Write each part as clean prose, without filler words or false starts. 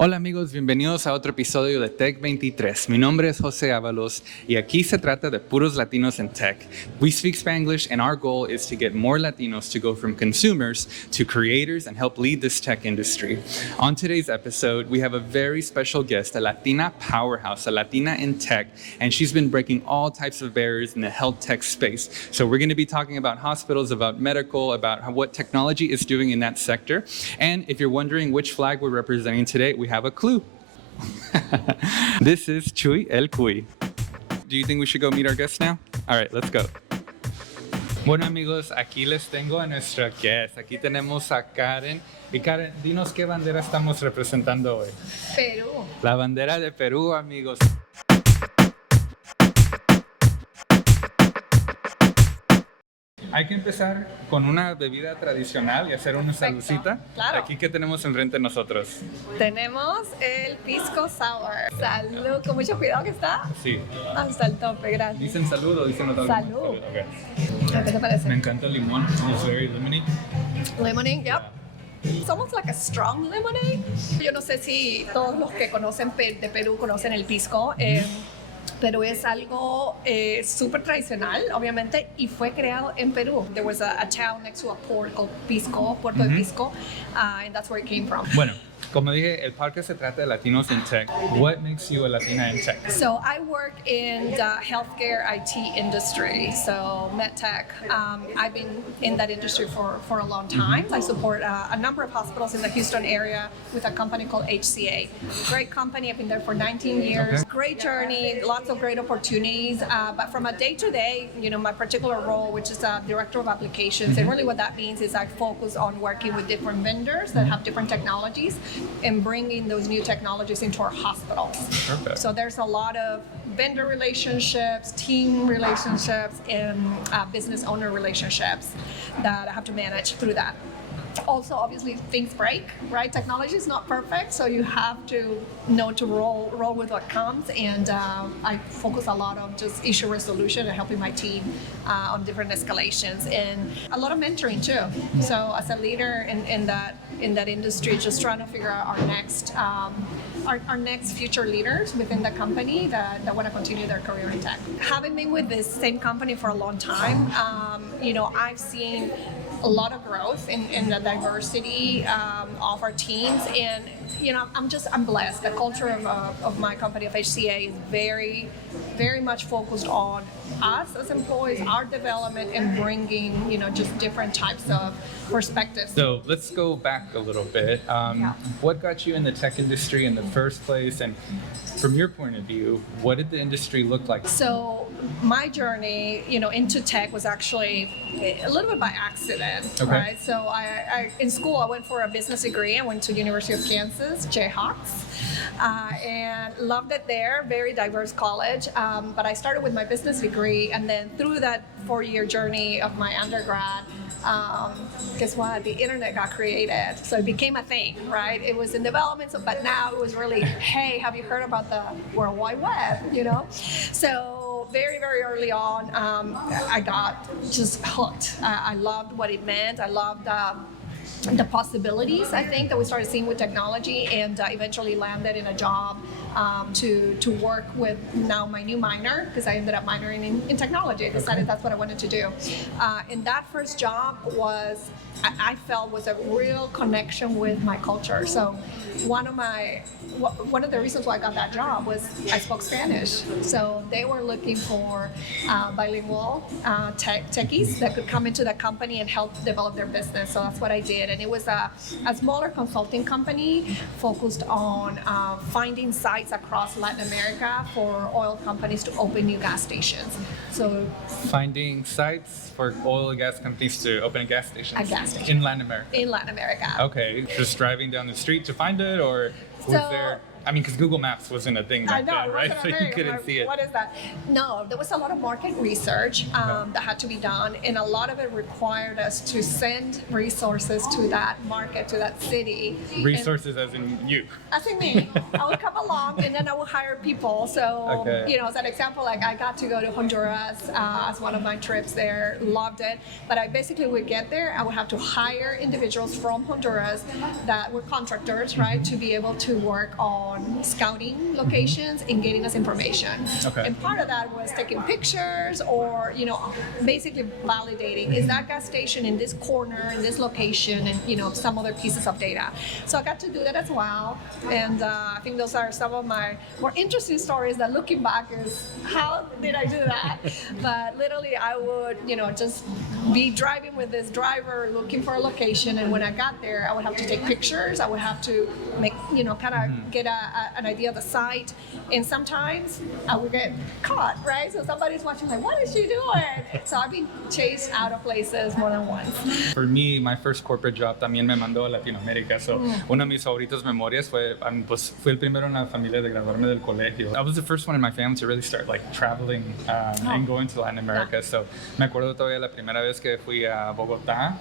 Hola amigos, bienvenidos a otro episodio de TECH23. Mi nombre es José Ábalos y aquí se trata de puros Latinos en tech. We speak Spanglish and our goal is to get more Latinos to go from consumers to creators and help lead this tech industry. On today's episode, we have a very special guest, a Latina powerhouse, a Latina in tech, and she's been breaking all types of barriers in the health tech space. So we're going to be talking about hospitals, about medical, about what technology is doing in that sector. And if you're wondering which flag we're representing today, we have a clue. This is Chuy El Cuy. Do you think we should go meet our guest now? All right, let's go. Bueno amigos, aquí les tengo a nuestra guest. Aquí tenemos a Karen. Y Karen, dinos qué bandera estamos representando hoy. Perú. La bandera de Perú, amigos. Hay que empezar con una bebida tradicional y hacer una saludcita. Claro. Aquí, ¿qué tenemos enfrente de nosotros? Tenemos el Pisco Sour. Salud, con mucho cuidado que está. Sí. Hasta el tope, gracias. ¿Dicen salud o dicen otra cosa? Salud. Okay. ¿Qué te parece? Me encanta el limón. It's very lemony. Lemonade, yep. It's almost like a strong lemonade. Yo no sé si todos los que conocen de Perú conocen el pisco. Pero es algo súper tradicional, obviamente, y fue creado en Perú. There was a town next to a port called Pisco, Puerto de Pisco, and that's where it came from. Bueno, como dije, el podcast se trata de Latinos in Tech. What makes you a Latina in Tech? So I work in the healthcare IT industry, so MedTech. I've been in that industry for a long time. I support a number of hospitals in the Houston area with a company called HCA. Great company, I've been there for 19 years. Okay. Great journey, lots of great opportunities. But from a day-to-day, my particular role, which is a director of applications, and really what that means is I focus on working with different vendors that have different technologies and bringing those new technologies into our hospitals. Perfect. So there's a lot of vendor relationships, team relationships, and business owner relationships that I have to manage through that. Also, obviously, things break, right? Technology is not perfect, so you have to know to roll with what comes. And I focus a lot on just issue resolution and helping my team on different escalations, and a lot of mentoring too. So as a leader in that industry, just trying to figure out our next future leaders within the company that want to continue their career in tech. Having been with this same company for a long time, I've seen a lot of growth in the diversity of our teams, and I'm blessed. The culture of my company, of HCA, is very, very much focused on us as employees, our development, and bringing just different types of perspectives. So let's go back a little bit. What got you in the tech industry in the first place, and from your point of view, what did the industry look like? So my journey, into tech was actually a little bit by accident, Okay. right? So I in school, I went for a business degree. I went to University of Kansas, Jayhawks, and loved it there. Very diverse college. But I started with my business degree, and then through that 4-year journey of my undergrad, guess what? The internet got created. So it became a thing, right? It was in development, but now it was really, hey, have you heard about the World Wide Web, So very, very early on, I got just hooked. I loved what it meant. I loved the possibilities, I think, that we started seeing with technology, and eventually landed in a job to work with now my new minor, because I ended up minoring in technology. I decided that's what I wanted to do. And that first job I felt was a real connection with my culture. So one of the reasons why I got that job was I spoke Spanish. So they were looking for bilingual techies that could come into the company and help develop their business. So that's what I did. And it was a smaller consulting company focused on finding sites across Latin America for oil companies to open new gas stations. So Finding sites for oil and gas companies to open a gas station. A gas station. In Latin America. In Latin America. Okay, just driving down the street to find it, or was there I mean, because Google Maps wasn't a thing back then, right? So you couldn't see it. What is that? No, there was a lot of market research that had to be done, and a lot of it required us to send resources to that market, to that city. Resources as in you. As in me. I would come along, and then I would hire people. So, as an example, like I got to go to Honduras as one of my trips there, loved it. But I basically would get there, I would have to hire individuals from Honduras that were contractors, right, to be able to work on scouting locations and getting us information. And part of that was taking pictures or, basically validating, is that gas station in this corner, in this location, and, some other pieces of data. So I got to do that as well. And I think those are some of my more interesting stories that looking back is, how did I do that? But literally I would, just be driving with this driver looking for a location. And when I got there, I would have to take pictures. I would have to make, kind of get an idea of the site. And sometimes I would get caught, right? So somebody's watching like, what is she doing? So I've been chased out of places more than once. For me, my first corporate job también me mandó a Latinoamérica. So una de mis favoritas memorias fue el primero en la familia de graduarme del colegio. I was the first one in my family to really start like traveling and going to Latin America. So me acuerdo todavía la primera vez que fui a Bogotá.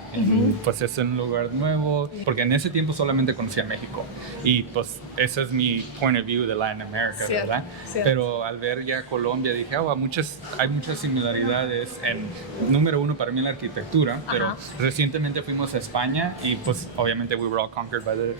Pues es un lugar nuevo, porque en ese tiempo solamente conocía México. Y pues ese es mi point of view de Latin America, ¿verdad? Pero al ver ya Colombia dije, hay muchas similaridades en, número uno para mí, la arquitectura, pero recientemente fuimos a España y pues obviamente we were all conquered by the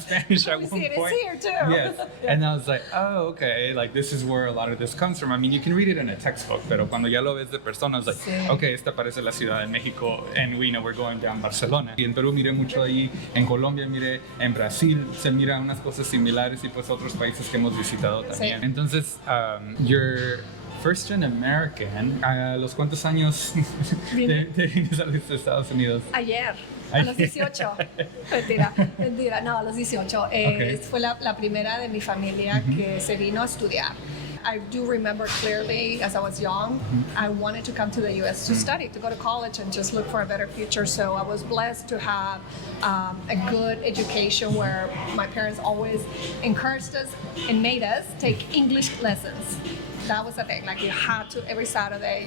Spanish at one point. It's here too. Yes, and I was like, oh, okay, like this is where a lot of this comes from. I mean, you can read it in a textbook, pero cuando ya lo ves de persona, es like, okay, esta parece la Ciudad de México, and we know we're going down Barcelona. Y en Perú miré mucho ahí, en Colombia miré, en Brasil se mira unas cosas similares y pues otros países que hemos visitado también. Entonces, you're first gen American. ¿A los cuántos años te vienes a los Estados Unidos? Ayer. A los 18. Mentira, no, a los 18. Fue la primera de mi familia que se vino a estudiar. I do remember clearly, as I was young, I wanted to come to the U.S. to study, to go to college and just look for a better future. So I was blessed to have a good education where my parents always encouraged us and made us take English lessons. That was the thing, like you had to every Saturday,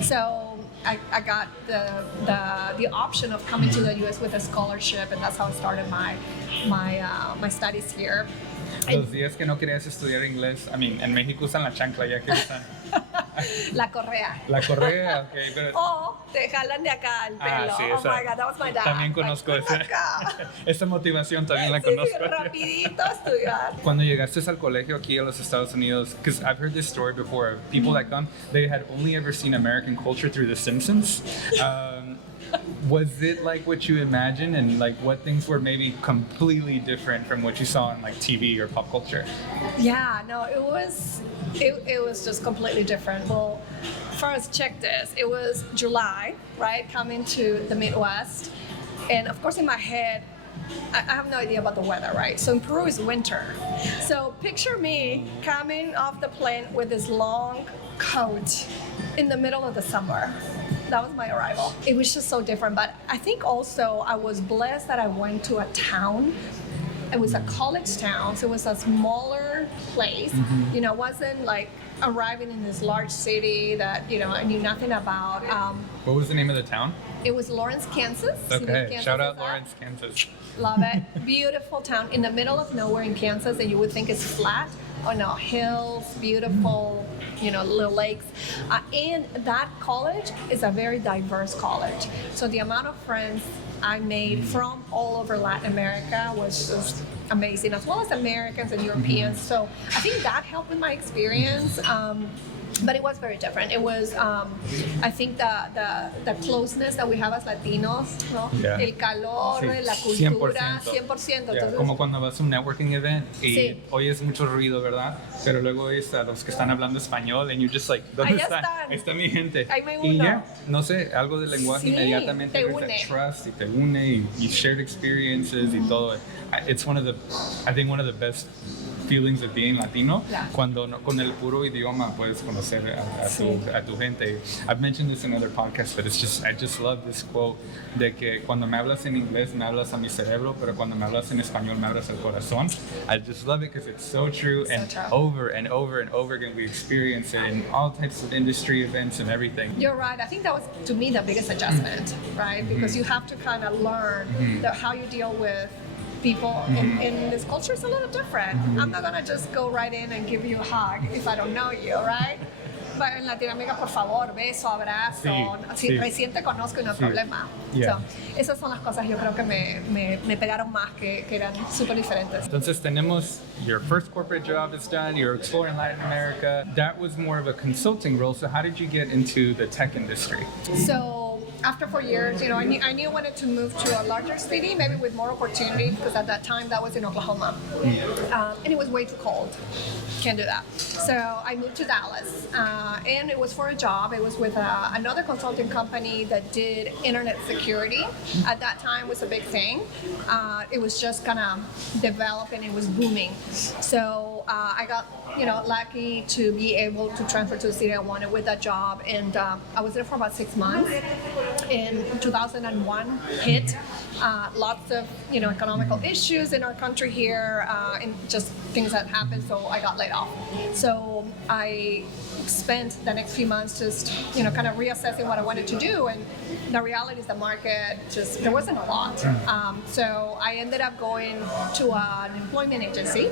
So I got the option of coming to the U.S. with a scholarship, and that's how I started my studies here. Los días que no querías estudiar inglés, en México usan la chancla, ya que usan la correa. La correa, ok. Pero... O te jalan de acá el pelo. Sí, oh my God, that was my dad. También conozco esa motivación, también la conozco. Sí, rapidito a estudiar. Cuando llegaste al colegio aquí a los Estados Unidos, because I've heard this story before, people that come, they had only ever seen American culture through The Simpsons. Was it like what you imagined, and like what things were maybe completely different from what you saw in like TV or pop culture? Yeah, no, it was just completely different. Well, first check this. It was July, right? Coming to the Midwest, and of course in my head, I have no idea about the weather, right? So in Peru is winter. So picture me coming off the plane with this long coat in the middle of the summer. That was my arrival. It was just so different. But I think also I was blessed that I went to a town. It was a college town, so it was a smaller place. It wasn't like arriving in this large city that, I knew nothing about. What was the name of the town? It was Lawrence, Kansas. Okay, Kansas, shout out Lawrence, Kansas. Love it. Beautiful town in the middle of nowhere in Kansas, and you would think it's flat. Oh no, hills, beautiful, little lakes. And that college is a very diverse college. So the amount of friends I made from all over Latin America was just amazing, as well as Americans and Europeans. So I think that helped with my experience. But it was very different. It was, I think, the closeness that we have as Latinos, ¿no? El calor, la cultura, 100%. Yeah. Como cuando vas a un networking event y oyes mucho ruido, ¿verdad? Pero luego oyes a los que están hablando español and you're just like, ¿dónde están? Está mi gente. Ahí me uno. Y ya, no sé, algo del lenguaje inmediatamente te ves une. that trust y te une y shared experiences y todo. It's one of the best feelings of being Latino, Yeah. cuando no, con el puro idioma puedes conocer a tu gente. I've mentioned this in other podcasts, but I just love this quote de que cuando me hablas en inglés me hablas a mi cerebro, pero cuando me hablas en español me hablas al corazón. I just love it because it's so true, and true. over and over and over again we experience it in all types of industry events and everything. You're right. I think that was, to me, the biggest adjustment, right? Because you have to kind of learn how you deal with people in this culture is a little different. I'm not going to just go right in and give you a hug if I don't know you, right? But en Latinoamérica, por favor, beso, abrazo. Si recién te conozco y no hay problema. Yeah. So, esas son las cosas yo creo que me pegaron más, que eran súper diferentes. Entonces tenemos your first corporate job is done, you're exploring Latin America. That was more of a consulting role, so how did you get into the tech industry? So after 4 years, I knew I wanted to move to a larger city, maybe with more opportunity, because at that time that was in Oklahoma, and it was way too cold. Can't do that. So I moved to Dallas, and it was for a job. It was with another consulting company that did internet security. At that time, was a big thing. It was just kind of developing. It was booming. So I got lucky to be able to transfer to the city I wanted with that job, and I was there for about 6 months. In 2001 hit. Lots of economical issues in our country here, and just things that happened. So I got laid off. So I spent the next few months just kind of reassessing what I wanted to do, and the reality is the market just there wasn't a lot. So I ended up going to an employment agency.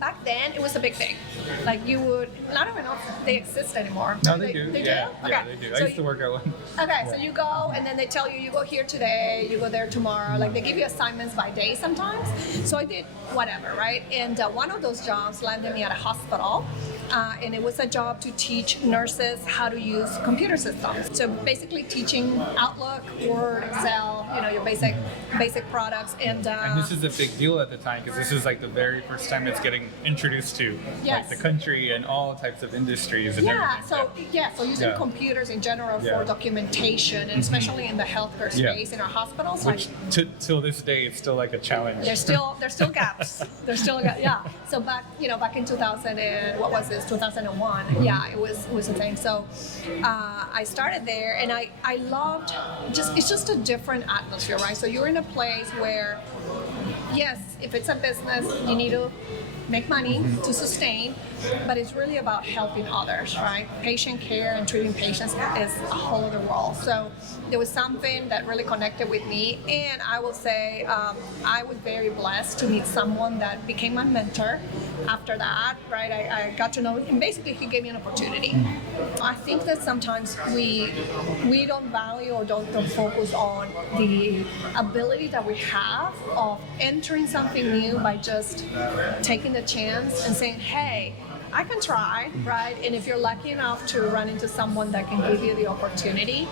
Back then it was a big thing. Like you would, I don't even know if they exist anymore. No, they do. They Yeah, do? yeah, Okay. they do. So I used to work at one. Okay, so you go and then they tell you go here today, you go there tomorrow. Like they give you assignments by day sometimes. So I did whatever, right? And one of those jobs landed me at a hospital, and it was a job to teach nurses how to use computer systems. So basically teaching Outlook, Word, Excel, your basic products. And this is a big deal at the time because this is like the very first time it's getting introduced to like the country and all types of industries and everything. So using computers in general for documentation, and especially in the healthcare space in our hospitals. Which till this day it's still like a challenge. There's still gaps. There's still So back in 2000 and what was this 2001? It was a thing. So I started there, and I loved it's just a different atmosphere, right? So you're in a place where, yes, if it's a business, you need to make money to sustain, but it's really about helping others, right? Patient care and treating patients is a whole other world. So there was something that really connected with me, and I will say I was very blessed to meet someone that became my mentor after that, right? I got to know him, and basically he gave me an opportunity. I think that sometimes we don't value or don't focus on the ability that we have of entering something new by just taking the chance and saying, hey, I can try, right? And if you're lucky enough to run into someone that can give you the opportunity,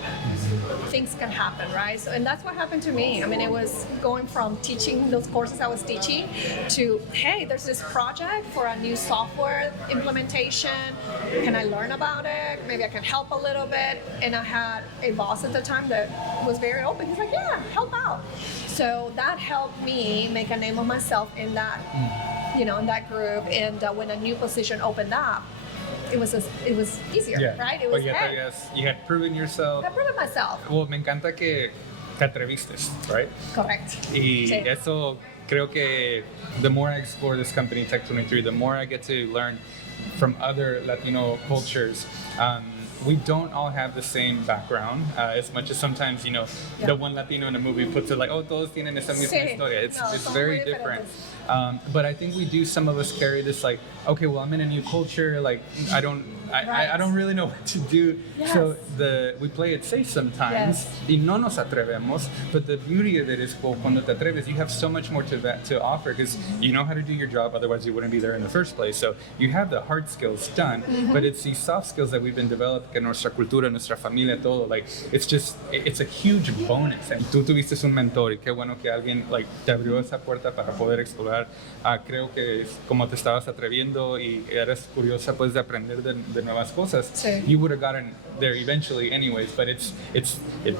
things can happen, right? So, and that's what happened to me. I mean, it was going from teaching those courses I was teaching to, hey, there's this project for a new software implementation. Can I learn about it? Maybe I can help a little bit. And I had a boss at the time that was very open. He's like, yeah, help out. So that helped me make a name of myself in that, in that group. And when a new position opened up, it was easier, right? It was, you had proven yourself. I proved myself. Well, me encanta que te atreviste, right? Correct. Y eso creo que the more I explore this company, TECH23, the more I get to learn from other Latino cultures. We don't all have the same background, as much as sometimes, the one Latino in a movie puts it like, oh, todos tienen esa misma historia. It's very different. But I think some of us carry this like, okay, well, I'm in a new culture, like, I don't really know what to do. Yes. So we play it safe sometimes, y no nos atrevemos, but the beauty of it is, well, cuando te atreves, you have so much more to offer, because you know how to do your job, otherwise you wouldn't be there in the first place. So you have the hard skills done, but it's these soft skills that we've been developing in nuestra cultura, nuestra familia, todo, like, it's a huge bonus. And tú tuviste un mentor, y qué bueno que alguien, like, te abrió esa puerta para poder explorar. Creo que como te estabas atreviendo y eres curiosa, pues, de aprender de nuevas cosas, you would have gotten there eventually anyways, but it's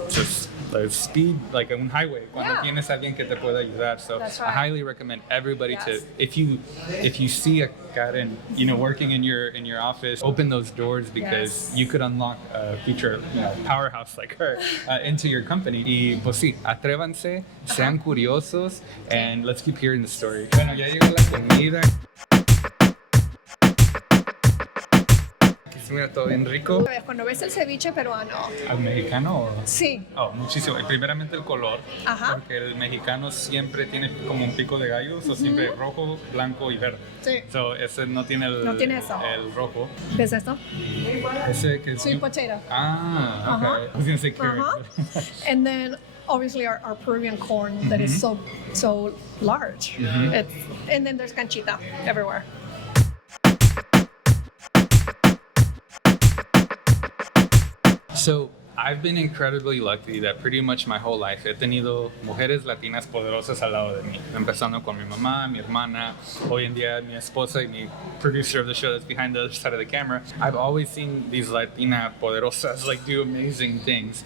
just speed, like un highway, cuando Yeah. tienes alguien que te pueda ayudar. So That's I right. highly recommend everybody Yes. to, if you see a Karen, working in your office, open those doors because Yes. you could unlock a future powerhouse like her into your company. Y pues sí, atrévanse, sean curiosos, and let's keep hearing the story. Bueno, ya llegó la comida. Mira, todo bien rico. Cuando ves el ceviche peruano, ¿Al mexicano? sí, Oh, muchísimo. Y primeramente el color, Ajá. porque el mexicano siempre tiene como un pico de gallo, o siempre rojo, blanco y verde. Sí. So, ese no tiene No tiene eso. el rojo. ¿qué es esto? Ese que es... Sweet potato. Ah, okay. I was gonna say carrot. And then obviously our Peruvian corn that is so large. And then there's canchita everywhere. So, I've been incredibly lucky that pretty much my whole life he tenido mujeres latinas poderosas al lado de mí. Empezando con mi mamá, mi hermana, hoy en día mi esposa y mi producer of the show that's behind the other side of the camera. I've always seen these Latina poderosas like do amazing things.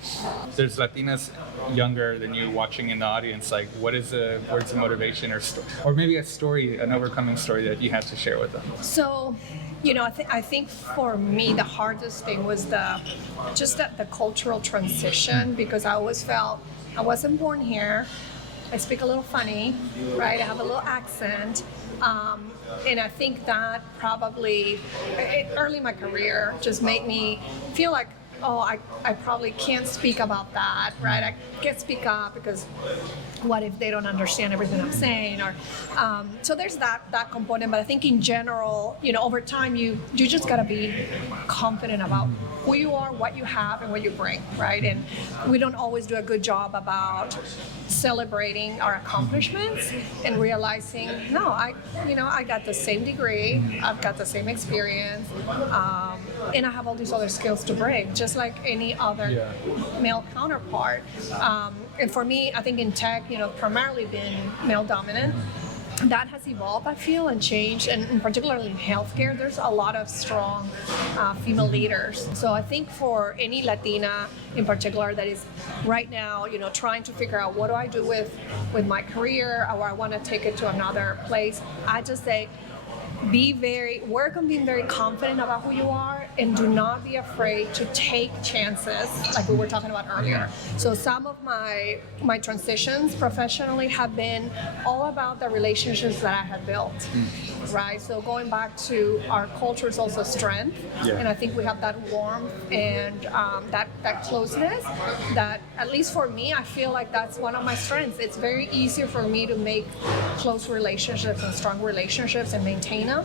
There's Latinas younger than you watching in the audience. Like, what is the words of motivation or maybe a story, an overcoming story that you have to share with them? So, I think for me the hardest thing was the cultural transition, because I always felt I wasn't born here. I speak a little funny, right? I have a little accent. And I think that probably early in my career just made me feel like, I probably can't speak about that, right? I can't speak up because what if they don't understand everything I'm saying? Or so there's that component. But I think in general, over time, you just gotta be confident about who you are, what you have, and what you bring, right? And we don't always do a good job about celebrating our accomplishments and realizing, no, I got the same degree, I've got the same experience, and I have all these other skills to bring, just like any other male counterpart. And for me, I think in tech, primarily been male dominant. That has evolved, I feel, and changed, and particularly in healthcare, there's a lot of strong female leaders. So I think for any Latina in particular that is right now, trying to figure out what do I do with my career, or I want to take it to another place, I just say, work on being very confident about who you are, and do not be afraid to take chances, like we were talking about earlier. So some of my transitions professionally have been all about the relationships that I have built, right? So going back to our culture is also strength, and I think we have that warmth and that closeness that, at least for me, I feel like that's one of my strengths. It's very easier for me to make close relationships and strong relationships and maintain them.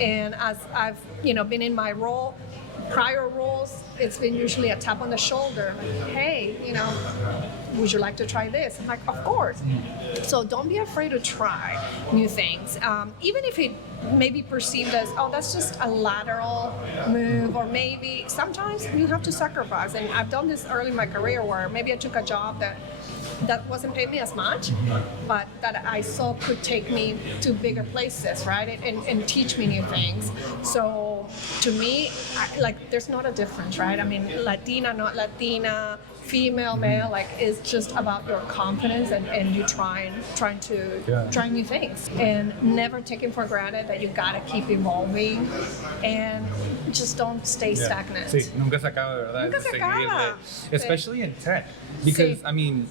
And as I've been in my prior roles, it's been usually a tap on the shoulder, like, hey, would you like to try this? I'm like, of course. So don't be afraid to try new things, even if it may be perceived as, that's just a lateral move, or maybe sometimes you have to sacrifice. And I've done this early in my career where maybe I took a job that wasn't paying me as much, but that I saw could take me to bigger places, right? And teach me new things. So to me, there's not a difference, right? I mean, Latina, not Latina, female, male, it's just about your confidence and you trying to try new things, and never taking for granted that you gotta keep evolving, and just don't stay stagnant. Sí, nunca se acaba, ¿verdad? Nunca se acaba. Especially in tech, because I mean,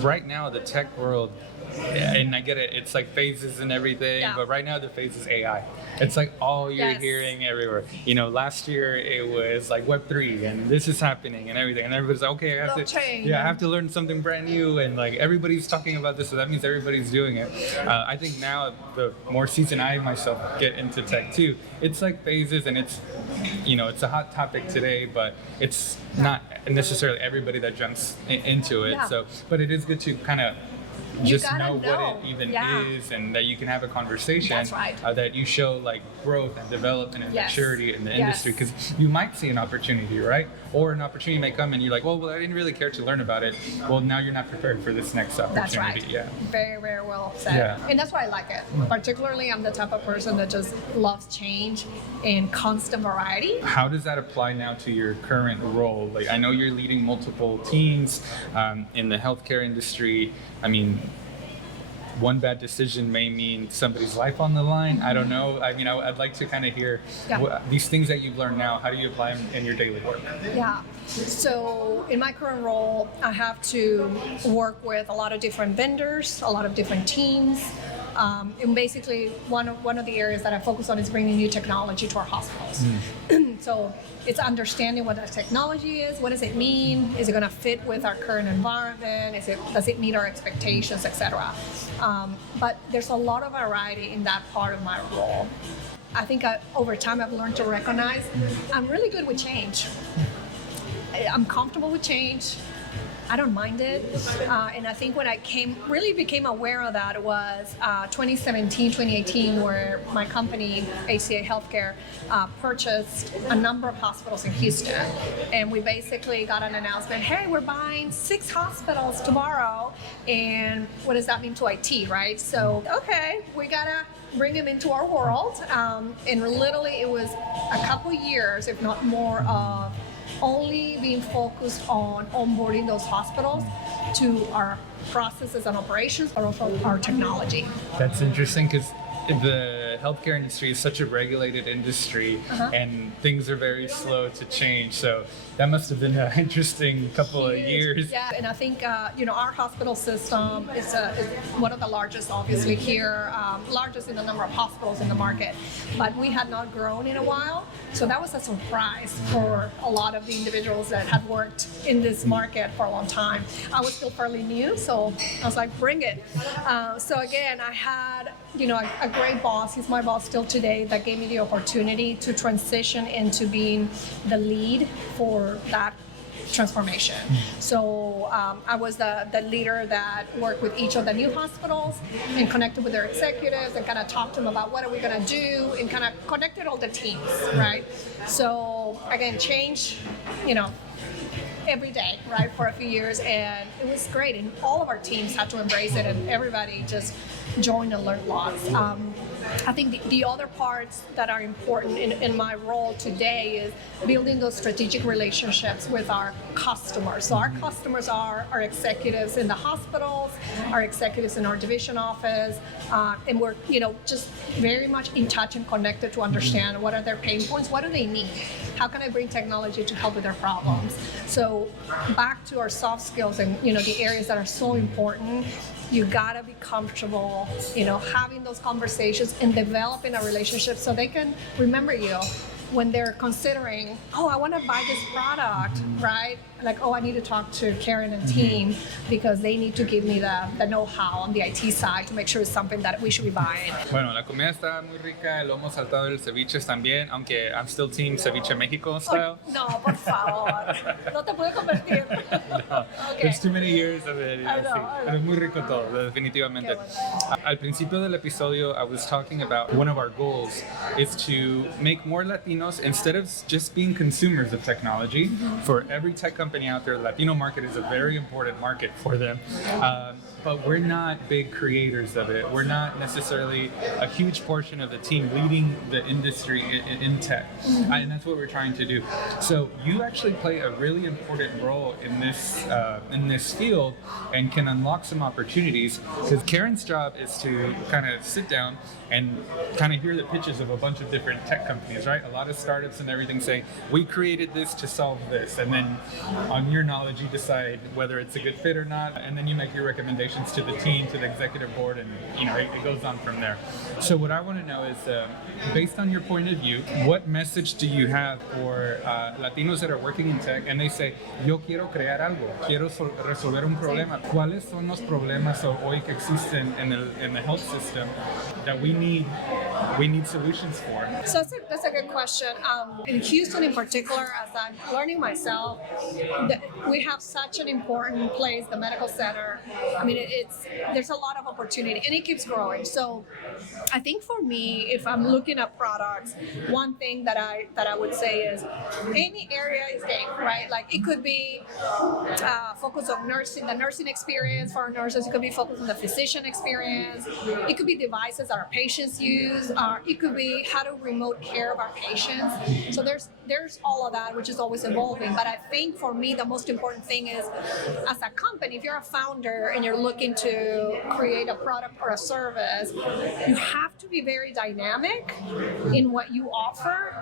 right now the tech world, and I get it, it's like phases and everything, but right now the phase is AI. It's like all you're hearing everywhere. Last year it was like Web3 and this is happening and everything, and everybody's like, okay, I have to learn something brand new, and like everybody's talking about this, so that means everybody's doing it. I think now the more season I myself get into tech too, it's like phases, and it's it's a hot topic today, but it's not necessarily everybody that jumps into it. So, but it is good to kind of just gotta know what it even Yeah. is, and that you can have a conversation. That's right. That you show like growth and development and Yes. maturity in the Yes. industry, because you might see an opportunity, right? Or an opportunity may come and you're like, well, I didn't really care to learn about it. Well, now you're not prepared for this next opportunity. That's right. Yeah. Very, very well said. Yeah. And that's why I like it. Particularly, I'm the type of person that just loves change and constant variety. How does that apply now to your current role? Like, I know you're leading multiple teams in the healthcare industry. I mean, one bad decision may mean somebody's life on the line. I don't know. I mean, I'd like to kind of hear these things that you've learned now. How do you apply them in your daily work? Yeah. So in my current role, I have to work with a lot of different vendors, a lot of different teams. And basically, one of the areas that I focus on is bringing new technology to our hospitals. So it's understanding what that technology is. What does it mean? Is it going to fit with our current environment? Does it meet our expectations, etc.? But there's a lot of variety in that part of my role. I think over time I've learned to recognize I'm really good with change. I'm comfortable with change. I don't mind it. And I think when I really became aware of that was 2017, 2018, where my company, HCA Healthcare, purchased a number of hospitals in Houston. And we basically got an announcement, hey, we're buying 6 hospitals tomorrow. And what does that mean to IT, right? So, okay, we gotta bring them into our world. And literally it was a couple years, if not more, of only being focused on onboarding those hospitals to our processes and operations, but also our technology. That's interesting, because the healthcare industry is such a regulated industry, and things are very slow to change. So that must have been an interesting couple of years. Yeah, and I think our hospital system is one of the largest, obviously here, largest in the number of hospitals in the market. But we had not grown in a while, so that was a surprise for a lot of the individuals that had worked in this market for a long time. I was still fairly new, so I was like, bring it. So again, I had a great boss. He's my boss still today, that gave me the opportunity to transition into being the lead for that transformation. So I was the leader that worked with each of the new hospitals and connected with their executives and kind of talked to them about what are we going to do, and kind of connected all the teams, right? So again, change, every day, right, for a few years, and it was great. And all of our teams had to embrace it, and everybody just joined and learned lots. I think the other parts that are important in my role today is building those strategic relationships with our customers. So our customers are our executives in the hospitals, our executives in our division office, and we're just very much in touch and connected to understand what are their pain points, what do they need, how can I bring technology to help with their problems. So back to our soft skills and the areas that are so important. You gotta be comfortable, having those conversations and developing a relationship so they can remember you when they're considering, I want to buy this product, right? Like, I need to talk to Karen and team because they need to give me the know-how on the IT side to make sure it's something that we should be buying. Bueno, la comida está muy rica, el lomo saltado del ceviche también, aunque I'm still team ceviche Mexico style. No, por favor, no te puedes convertir. No, Okay. there's too many years of it. I know, Sí. I know. Pero es muy rico todo, definitivamente. Qué bueno. Al principio del episodio, I was talking about one of our goals is to make more Latinos, instead of just being consumers of technology. For every tech company out there, the Latino market is a very important market for them. But we're not big creators of it. We're not necessarily a huge portion of the team leading the industry in tech. And that's what we're trying to do. So you actually play a really important role in this field and can unlock some opportunities, because Karen's job is to kind of sit down and kind of hear the pitches of a bunch of different tech companies, right? A lot of startups and everything say, we created this to solve this. And then on your knowledge, you decide whether it's a good fit or not. And then you make your recommendations to the team, to the executive board, and it goes on from there. So what I want to know is, based on your point of view, what message do you have for Latinos that are working in tech and they say, yo quiero crear algo, quiero resolver un problema? ¿Cuáles son los problemas hoy que existen in the health system that we need we need solutions for? So that's a good question. In Houston in particular, as I'm learning myself, we have such an important place, the medical center. I mean, there's a lot of opportunity and it keeps growing. So I think for me, if I'm looking at products, one thing that I would say is any area is game, right? Like it could be focused on nursing, the nursing experience for our nurses. It could be focused on the physician experience. It could be devices that our patients use. It could be how to remote care of our patients. So there's all of that, which is always evolving. But I think for me, the most important thing is, as a company, if you're a founder and you're looking to create a product or a service, you have to be very dynamic in what you offer.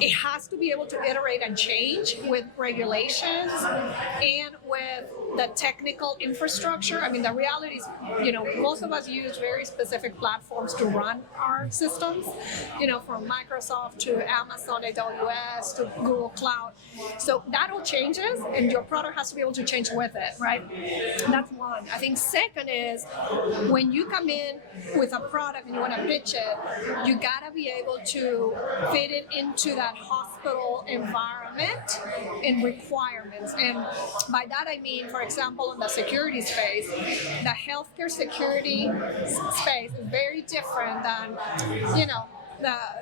It has to be able to iterate and change with regulations and with the technical infrastructure. I mean, the reality is, most of us use very specific platforms to run our systems, from Microsoft to Amazon AWS to Google Cloud. So that all changes and your product has to be able to change with it, right? That's one. I think second is when you come in with a product and you want to pitch it, you got to be able to fit it into that hospital environment and requirements. And by that I mean, for example, in the security space, the healthcare security space is very different than,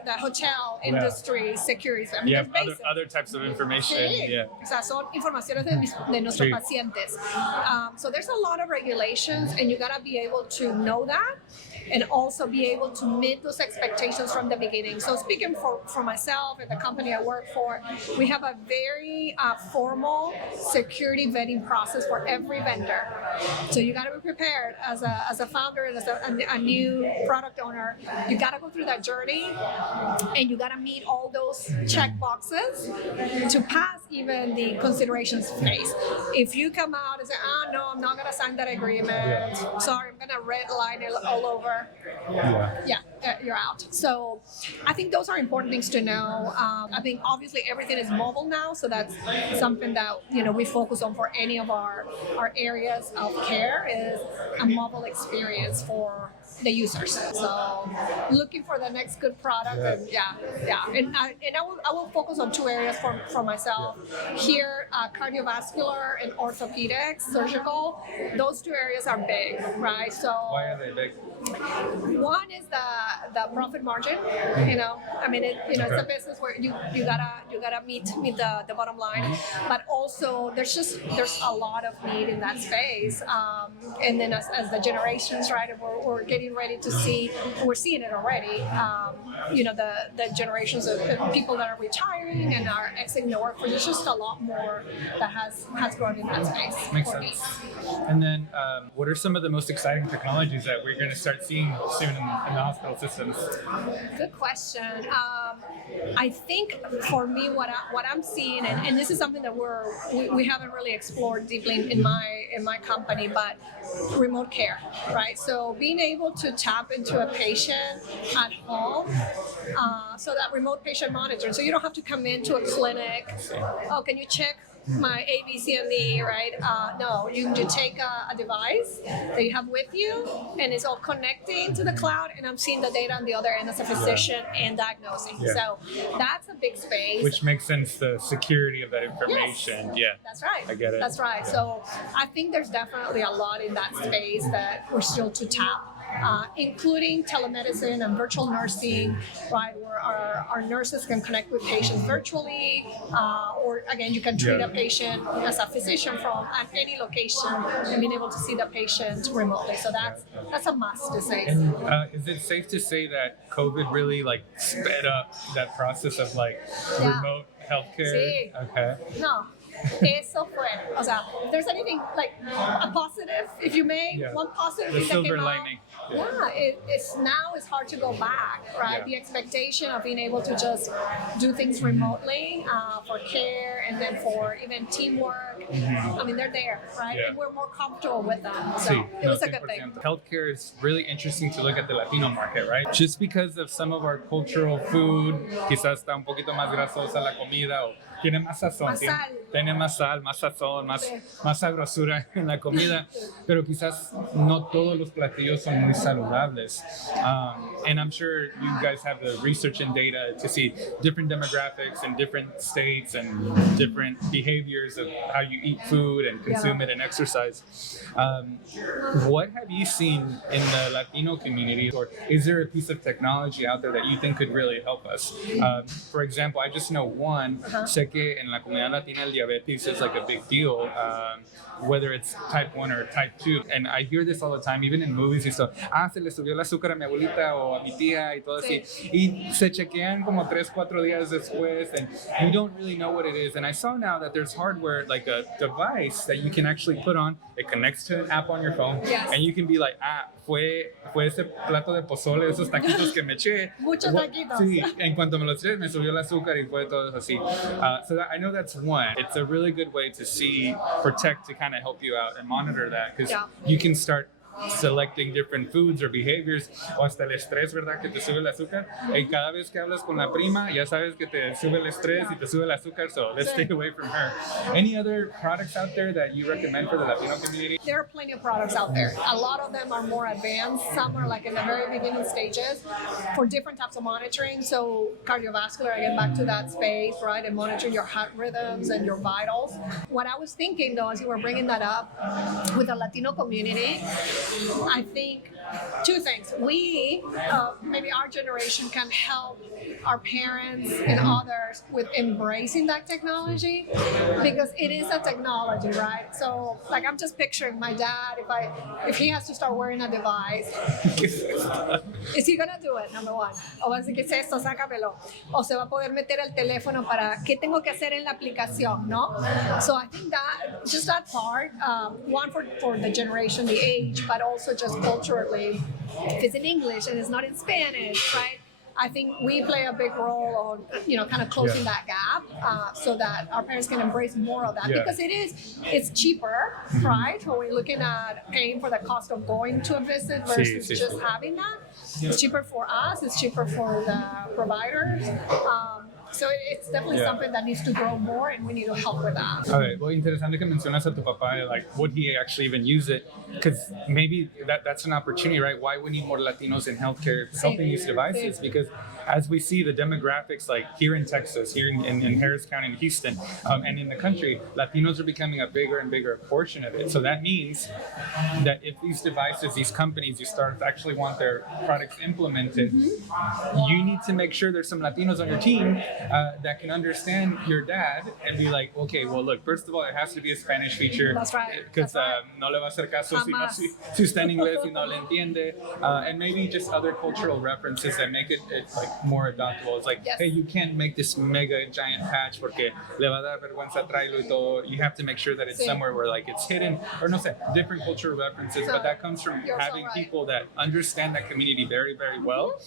the hotel industry security. I mean, you have other types of information. Sí. Yeah. O sea, son informaciones de nuestros pacientes. So there's a lot of regulations, and you gotta be able to know that, and also be able to meet those expectations from the beginning. So speaking for myself and the company I work for, we have a very formal security vetting process for every vendor. So you gotta be prepared as a founder and as a new product owner. You gotta go through that journey, and you gotta meet all those check boxes to pass even the considerations phase. If you come out and say, no, I'm not gonna sign that agreement, sorry, I'm gonna redline it all over, you're out. So I think those are important things to know. I think obviously everything is mobile now, so that's something that we focus on for any of our areas of care is a mobile experience for the users. So looking for the next good product, and I will focus on two areas for myself here: cardiovascular and orthopedics, surgical. Those two areas are big, right? So why are they big? One is the profit margin. I mean, it's a business where you gotta meet the bottom line, but also there's a lot of need in that space. And then as the generations, right, we're getting ready to see, we're seeing it already. The generations of people that are retiring and are exiting the workforce. There's just a lot more that has grown in that space. Makes sense. And then, what are some of the most exciting technologies that we're going to start seeing soon in the hospital systems? Good question. I think for me, what I'm seeing, and this is something that we haven't really explored deeply in my company, but remote care, right? So being able to tap into a patient at home, so that remote patient monitoring, so you don't have to come into a clinic. Oh, can you check my A, B, C, and D, right? No, you take a device that you have with you, and it's all connecting to the cloud, and I'm seeing the data on the other end as a physician and diagnosing. Yeah. So that's a big space. Which makes sense, the security of that information. Yes. Yeah. That's right. I get it. That's right. Yeah. So I think there's definitely a lot in that space that we're still to tap. Including telemedicine and virtual nursing, right, where our nurses can connect with patients virtually, or again, you can treat a patient as a physician from any location and being able to see the patient remotely. So that's a must to say. And is it safe to say that COVID really sped up that process of remote healthcare? Sí. Okay. No. Eso fue. O sea, if there's anything a positive, if you may, one positive the thing that silver came lining. out, it's hard to go back, right? Yeah. The expectation of being able to just do things remotely for care and then for even teamwork. I mean, they're there, right? Yeah. And we're more comfortable with them. So it was a good thing. Healthcare is really interesting to look at the Latino market, right? Just because of some of our cultural food, quizás está un poquito más grasosa la comida, tiene más sazón, Más sal. tiene más sal, más sazón, Sí. más sabrosura en la comida, pero quizás no todos los platillos son muy saludables. And I'm sure you guys have the research and data to see different demographics and different states and different behaviors of how you eat food and consume it and exercise. What have you seen in the Latino community, or is there a piece of technology out there that you think could really help us? For example, I just know one, sé que en la comunidad latina el diabetes is like a big deal, whether it's type 1 or type 2. And I hear this all the time, even in movies y so, se le subió el azúcar a mi abuelita o a mi tía y todo así. Y se chequean como 3-4 días después, and you don't really know what it is. And I saw now that there's hardware, like a device that you can actually put on. It connects to an app on your phone, and you can be like, fue ese plato de pozole, esos taquitos que me eché. Muchos taquitos. Sí, en cuanto me los eché, me subió el azúcar y fue todo así. So that, I know that's one. It's a really good way to see, for tech to kind of help you out and monitor that, because you can start selecting different foods or behaviors, o hasta el estrés, ¿verdad? Que te sube el azúcar. Y cada vez que hablas con la prima, ya sabes que te sube el estrés y te sube el azúcar, so let's stay away from her. Any other products out there that you recommend for the Latino community? There are plenty of products out there. A lot of them are more advanced. Some are like in the very beginning stages for different types of monitoring. So cardiovascular, I get back to that space, right? And monitor your heart rhythms and your vitals. What I was thinking though, as you were bringing that up with the Latino community, I think two things. We, maybe our generation, can help our parents and others with embracing that technology, because it is a technology, right? So, like, I'm just picturing my dad, if he has to start wearing a device, is he gonna do it, number one? O va a decir, ¿qué es esto? Sácamelo. O se va a poder meter el teléfono para, ¿qué tengo que hacer en la aplicación, no? So I think that, just that part, one for the generation, the age, but also just culturally, if it's in English and it's not in Spanish, right? I think we play a big role on, kind of closing that gap, so that our parents can embrace more of that, because it's cheaper, right? When we're looking at paying for the cost of going to a visit versus just having that, it's cheaper for us, it's cheaper for the providers. So it's definitely something that needs to grow more, and we need to help with that. All right. Well, interesante que mencionas a tu papá, like, would he actually even use it? Because maybe that's an opportunity, right? Why we need more Latinos in healthcare helping these devices? Because as we see the demographics, like here in Texas, here in Harris County, in Houston, and in the country, Latinos are becoming a bigger and bigger portion of it. So that means that if these devices, these companies, these startups actually want their products implemented, you need to make sure there's some Latinos on your team that can understand your dad and be like, okay, well, look, first of all, it has to be a Spanish feature. That's right. Because no le va a hacer caso si está en inglés y no le entiende. And maybe just other cultural references that make it like more adoptable. It's like, hey, you can't make this mega giant patch porque le va a dar vergüenza traerlo y todo. You have to make sure that it's somewhere where like it's hidden, or no sé, different cultural references. But that comes from having people that understand that community very, very well.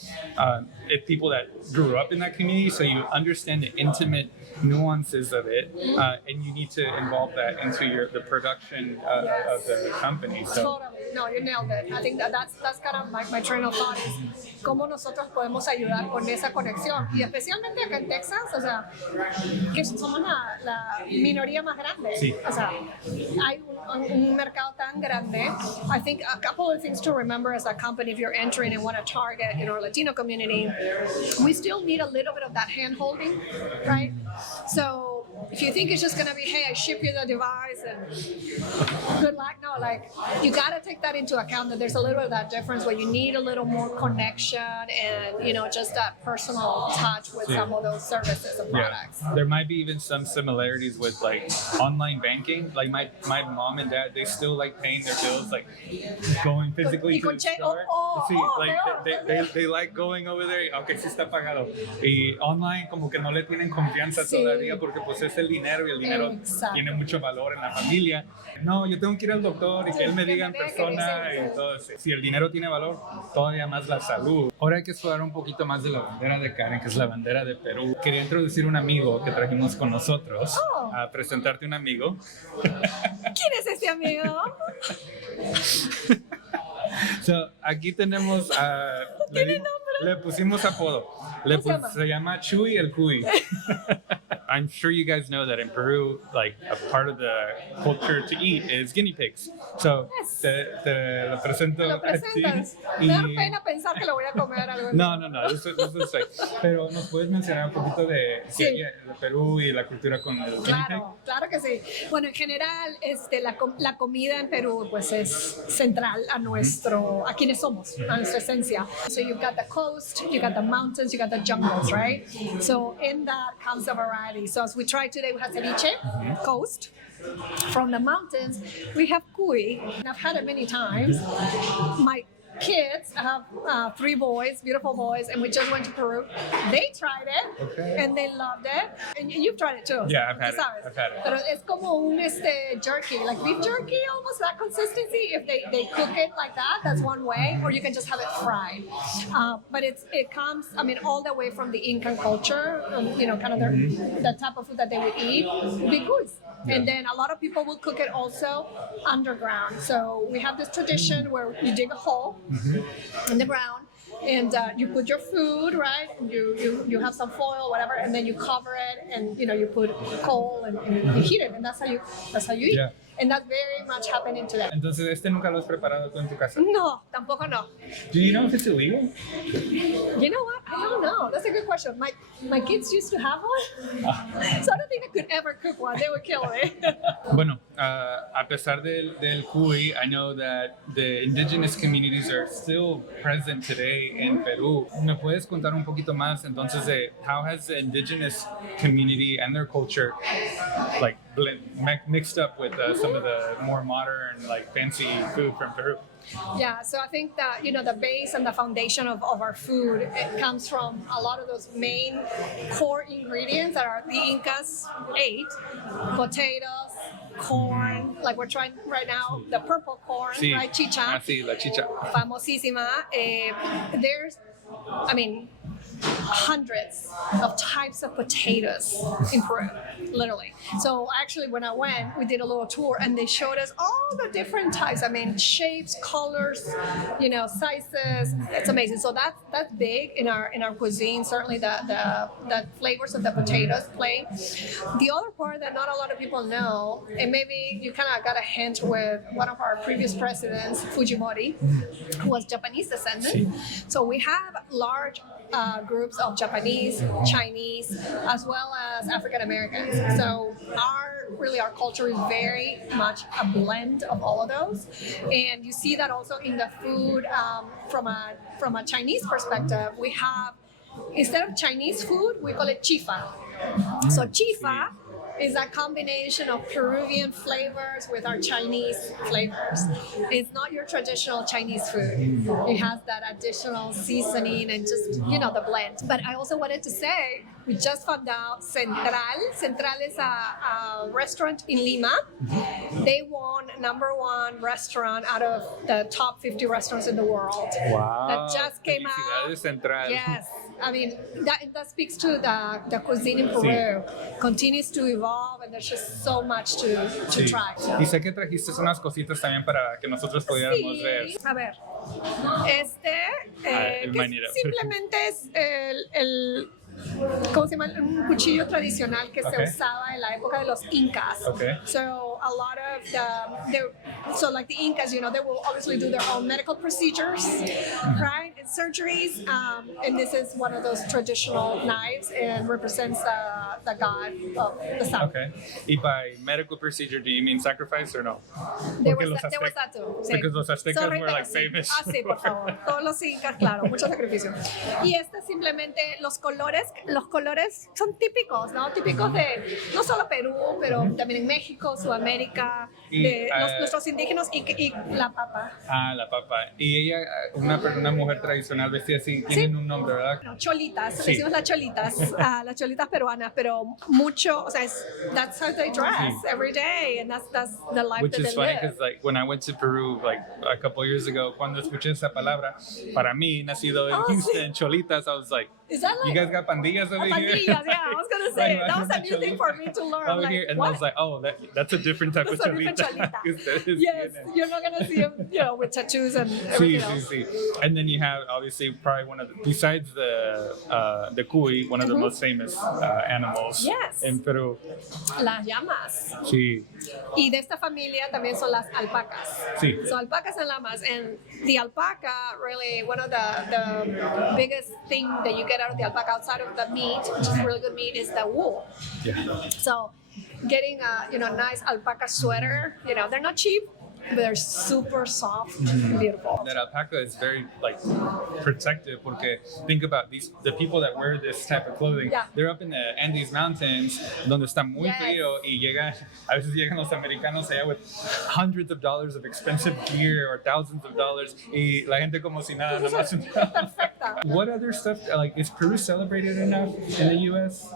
It's people that grew up in that community, so you understand the intimate nuances of it, and you need to involve that into the production of the company. So. Totally. No, you nailed it. I think that's kind of my train of thought is cómo nosotros podemos ayudar con esa conexión. Y especialmente acá en Texas, o sea, que somos la minoría más grande. Sí. O sea, hay un mercado tan grande. I think a couple of things to remember as a company, if you're entering and want to target, Latino community, we still need a little bit of that hand-holding, right? So if you think it's just going to be, hey, I ship you the device and good luck, no, like, you got to take that into account, that there's a little bit of that difference where you need a little more connection and, just that personal touch with some of those services and products. There might be even some similarities with like online banking. Like my mom and dad, they still like paying their bills, like going physically to the store. They like going over there. Okay, sí está pagado. Y online como que no le tienen confianza todavía porque pues es el dinero y el dinero tiene mucho valor en la familia. No, yo tengo que ir al doctor y que él me diga en persona y todo eso. Si el dinero tiene valor, todavía más la salud. Ahora hay que explorar un poquito más de la bandera de Karen, que es la bandera de Perú. Quería introducir un amigo que trajimos con nosotros, a presentarte un amigo. ¿Quién es ese amigo? So, aquí tenemos ¿Tiene nombre? le pusimos apodo. Se llama Chuy el Cuy. I'm sure you guys know that in Peru, like a part of the culture to eat is guinea pigs. So Yes. te lo presento Lo a ti. presentas. Me da pena pensar que lo voy a comer algo así. No, eso es fake. Pero nos puedes mencionar un poquito de, Sí. de Perú y la cultura con el guinea pig. Claro que sí. Bueno, en general, la comida en Perú pues es central a quienes somos, a nuestra esencia. So you've got the coast, you got the mountains, you got the jungles, right? So in that comes a variety. So as we tried today, we had ceviche, coast. From the mountains, we have cuy, and I've had it many times. My kids, I have 3 boys, beautiful boys, and we just went to Peru. They tried it, and they loved it. And you've tried it too. Yeah, I've had sabes. it. Pero es como un jerky, like beef jerky, almost that consistency. If they cook it like that, that's one way, or you can just have it fried. But it comes, I mean, all the way from the Incan culture, kind of the type of food that they would eat, big cuys. And then a lot of people will cook it also underground. So we have this tradition where you dig a hole in the ground, and you put your food, right? You have some foil, whatever, and then you cover it, and you put coal and you heat it, and that's how you eat. Yeah. And that's very much happening today. Entonces, nunca lo has preparado tú en tu casa? No, tampoco no. Do you know if it's illegal? You know what? I don't know. That's a good question. My kids used to have one, so I don't think I could ever cook one. They would kill me. Bueno, a pesar del cuy, I know that the indigenous communities are still present today in Peru. ¿Me puedes contar un poquito más entonces de how has the indigenous community and their culture like mixed up with some of the more modern, like fancy food from Peru? Yeah, so I think that the base and the foundation of our food, it comes from a lot of those main core ingredients that the Incas ate: potatoes, corn, like we're trying right now, the purple corn, Sí. right? Chicha. Sí, la chicha. Famosísima. There's, hundreds of types of potatoes in Peru, literally. So actually, when I went, we did a little tour, and they showed us all the different types. Shapes, colors, sizes. It's amazing. So that's big in our cuisine. Certainly, the flavors of the potatoes play. The other part that not a lot of people know, and maybe you kind of got a hint with one of our previous presidents, Fujimori, who was Japanese descendant. So we have large groups of Japanese, Chinese, as well as African Americans. So our culture is very much a blend of all of those, and you see that also in the food. From a Chinese perspective, we have, instead of Chinese food, we call it chifa. So chifa is a combination of Peruvian flavors with our Chinese flavors. It's not your traditional Chinese food. It has that additional seasoning and just, the blend. But I also wanted to say, we just found out Central is a restaurant in Lima. They won #1 restaurant out of the top 50 restaurants in the world. Wow. That just came out. Central. Yes. That speaks to the cuisine in Peru. Continues to evolve, and there's just so much to try. Y sé que trajiste unas cositas también para que nosotros pudiéramos ver. A ver, que manera. simplemente es el ¿cómo se llama? Un cuchillo tradicional que se usaba en la época de los Incas. Okay. So a lot of like the Incas, they will obviously do their own medical procedures, right, and surgeries. And this is one of those traditional knives, and represents the god of the sun. Okay. Y by medical procedure, do you mean sacrifice or no? There was that too. Sí. Because los aztecas Sorry, were like sí. famous. Sí, por favor. Todos los incas, claro, mucho sacrificio. Y simplemente los colores son típicos, ¿no? Típicos de no solo Perú, pero también en México, Sudamérica, de nuestros indígenas y la papa. Ah, la papa. Y ella, una mujer tradicional vestida así, tienen un nombre, ¿verdad? No, cholitas, Sí. decimos las cholitas peruanas, pero mucho, that's how they dress every day, and that's the life Which that is they funny live. because like when I went to Peru like a couple years ago, cuando escuché esa palabra, para mí nacido en Houston, cholitas, I was like, Is that You like guys got pandillas over here? pandillas? Yeah, I was gonna say that was a new thing for me to learn. Over Like, here, and what? I was like, oh, that's a different type That's of a different cholita. cholita. Yes, you're not gonna see him, with tattoos and everything else. See. And then you have obviously probably one of the, besides the cuy, one of the most famous animals Yes. in Peru. Las llamas. Sí. Y de esta familia también son las alpacas. Sí. So alpacas and llamas, and the alpaca really one of the biggest thing that you get out of the alpaca outside of the meat, which is really good meat, is the wool. Yeah. So getting a nice alpaca sweater, they're not cheap, but they're super soft and beautiful. That alpaca is very protective porque think about the people that wear this type of clothing. Yeah. They're up in the Andes Mountains donde está muy Yes. frío y a veces llegan los americanos allá with hundreds of dollars of expensive gear or thousands of dollars y la gente como si nada. Perfecta. What other stuff, is Peru celebrated enough in the U.S.?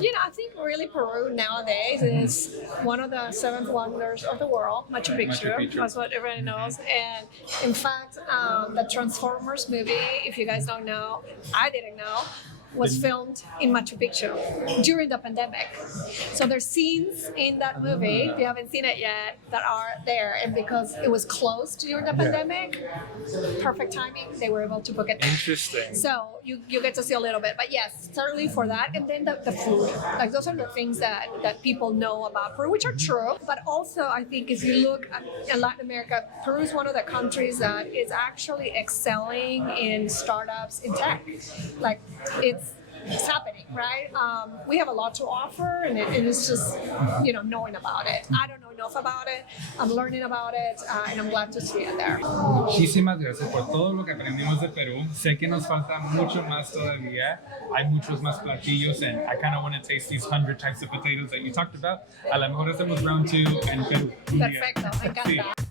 I think really Peru nowadays is one of the seven wonders of the world, Machu Picchu. That's what everybody knows. And in fact, the Transformers movie, if you guys don't know, I didn't know, was filmed in Machu Picchu during the pandemic. So there's scenes in that movie, if you haven't seen it yet, that are there. And because it was closed during the pandemic, perfect timing, they were able to book it. Interesting. So you get to see a little bit. But yes, certainly for that. And then the food. Like those are the things that people know about Peru, which are true. But also, I think if you look at Latin America, Peru is one of the countries that is actually excelling in startups in tech. Like it's happening, right? We have a lot to offer, and it's just, knowing about it. I don't know enough about it. I'm learning about it, and I'm glad to see it there. Muchísimas gracias por todo lo que aprendimos de Perú. Sé que nos falta mucho más todavía. Hay muchos más platillos, and I kind of want to taste these 100 types of potatoes that you talked about. A lo mejor hacemos round 2 en Perú. Perfecto, me encanta. Sí.